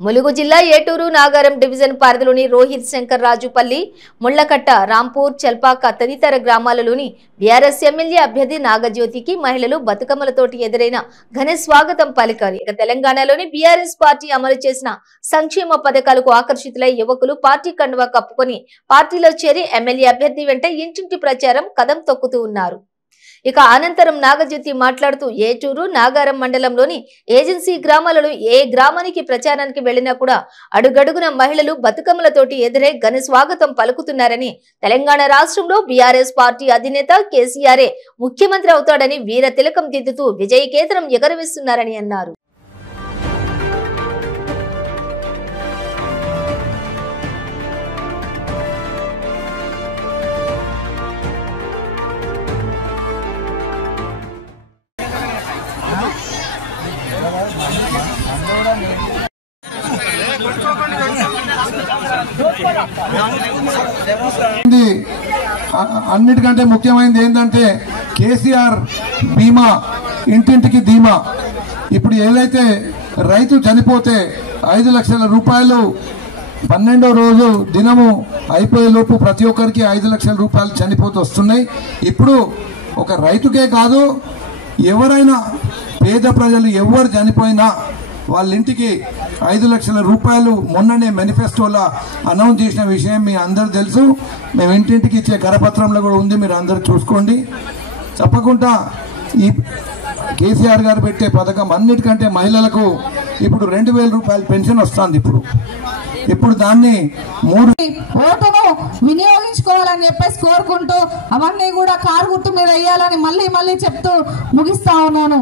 ములుగు జిల్లా ఏటూరు నాగారం డివిజన్ పరిధిలోని రోహిత్ శంకర్ రాజుపల్లి ముళ్లకట్ట రాంపూర్ చెల్పాక తదితర గ్రామాలలోని బీఆర్ఎస్ ఎమ్మెల్యే అభ్యర్థి నాగజ్యోతికి మహిళలు బతుకమ్మలతోటి ఎదురైన ఘన స్వాగతం పలికారు. ఇక తెలంగాణలోని బీఆర్ఎస్ పార్టీ అమలు చేసిన సంక్షేమ పథకాలకు ఆకర్షితులై యువకులు పార్టీ కండువా కప్పుకొని పార్టీలో చేరి ఎమ్మెల్యే అభ్యర్థి వెంట ఇంటింటి ప్రచారం కదం తొక్కుతూ ఉన్నారు. ఇక అనంతరం నాగజ్యోతి మాట్లాడుతూ ఏటూరు నాగారం మండలంలోని ఏజెన్సీ గ్రామాలలో ఏ గ్రామానికి ప్రచారానికి వెళ్లినా కూడా అడుగడుగున మహిళలు బతుకమ్మలతోటి ఎదురై ఘన స్వాగతం పలుకుతున్నారని, తెలంగాణ రాష్ట్రంలో బీఆర్ఎస్ పార్టీ అధినేత కేసీఆరే ముఖ్యమంత్రి అవుతాడని వీర తిలకం దిద్దుతూ విజయకేతనం ఎగరవేస్తున్నారని అన్నారు. అన్నిటికంటే ముఖ్యమైనది ఏంటంటే కేసీఆర్ బీమా, ఇంటింటికి ధీమా. ఇప్పుడు ఏదైతే రైతు చనిపోతే 5 లక్షల రూపాయలు 12వ రోజు దినము అయిపోయేలోపు ప్రతి ఒక్కరికి 5 లక్షల రూపాయలు చనిపోతూ వస్తున్నాయి. ఇప్పుడు ఒక రైతుకే కాదు, ఎవరైనా పేద ప్రజలు ఎవరు చనిపోయినా వాళ్ళ ఇంటికి 5 లక్షల రూపాయలు మొన్ననే మేనిఫెస్టోలో అనౌన్స్ చేసిన విషయం మీ అందరు తెలుసు. మేము ఇంటింటికి ఇచ్చే కరపత్రంలో కూడా ఉంది, మీరు అందరు చూసుకోండి. తప్పకుండా ఈ కేసీఆర్ గారు పెట్టే పథకం అన్నిటికంటే మహిళలకు ఇప్పుడు 2000 రూపాయలు పెన్షన్ వస్తుంది. ఇప్పుడు దాన్ని 3 ఓటును వినియోగించుకోవాలని చెప్పేసి కోరుకుంటూ అవన్నీ కూడా కారు గుర్తు మీద వేయాలని మళ్ళీ చెప్తూ ముగిస్తా ఉన్నాను.